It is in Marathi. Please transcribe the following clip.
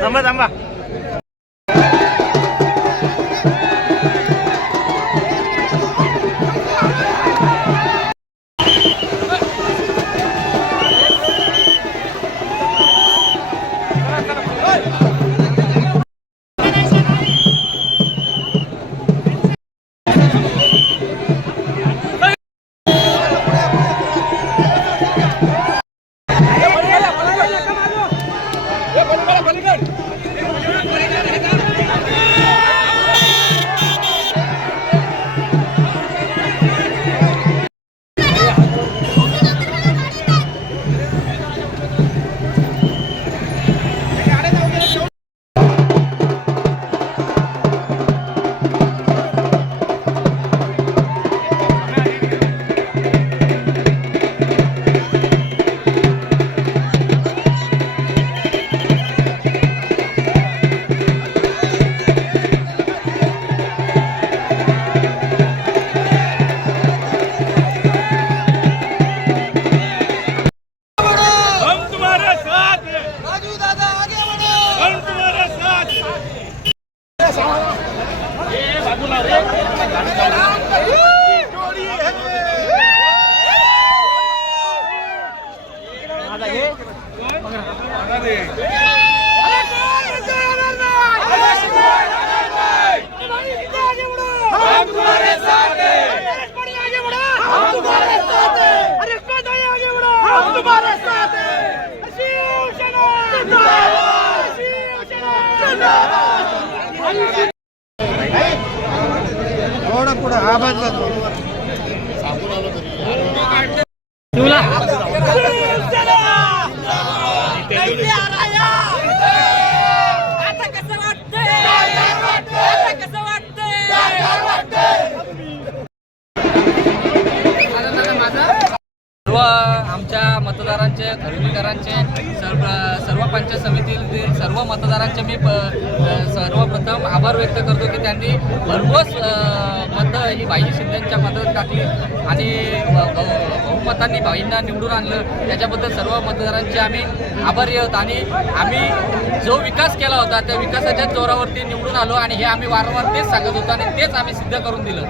थांबा थांबा. थोडा पुढे हा बाजूला सांगून आलो तरी आता कसं वाटतंय? आता कसं वाटतंय? सर्व आमच्या मतदारांचे खरेदीदारांचे सर्व पंचायत समितीतील सर्व मतदारांचे मी सर्वप्रथम आभार व्यक्त करतो की त्यांनी भरघोस मतं ही भाई शिंदेच्या मदत टाकली आणि बहुमतांनी भाईंना निवडून आणलं. त्याच्याबद्दल सर्व मतदारांचे आम्ही आभारी आहोत आणि आम्ही जो विकास केला होता त्या विकासाच्या जोरावरती निवडून आलो आणि हे आम्ही वारंवार तेच सांगत होतो आणि तेच आम्ही सिद्ध करून दिलं.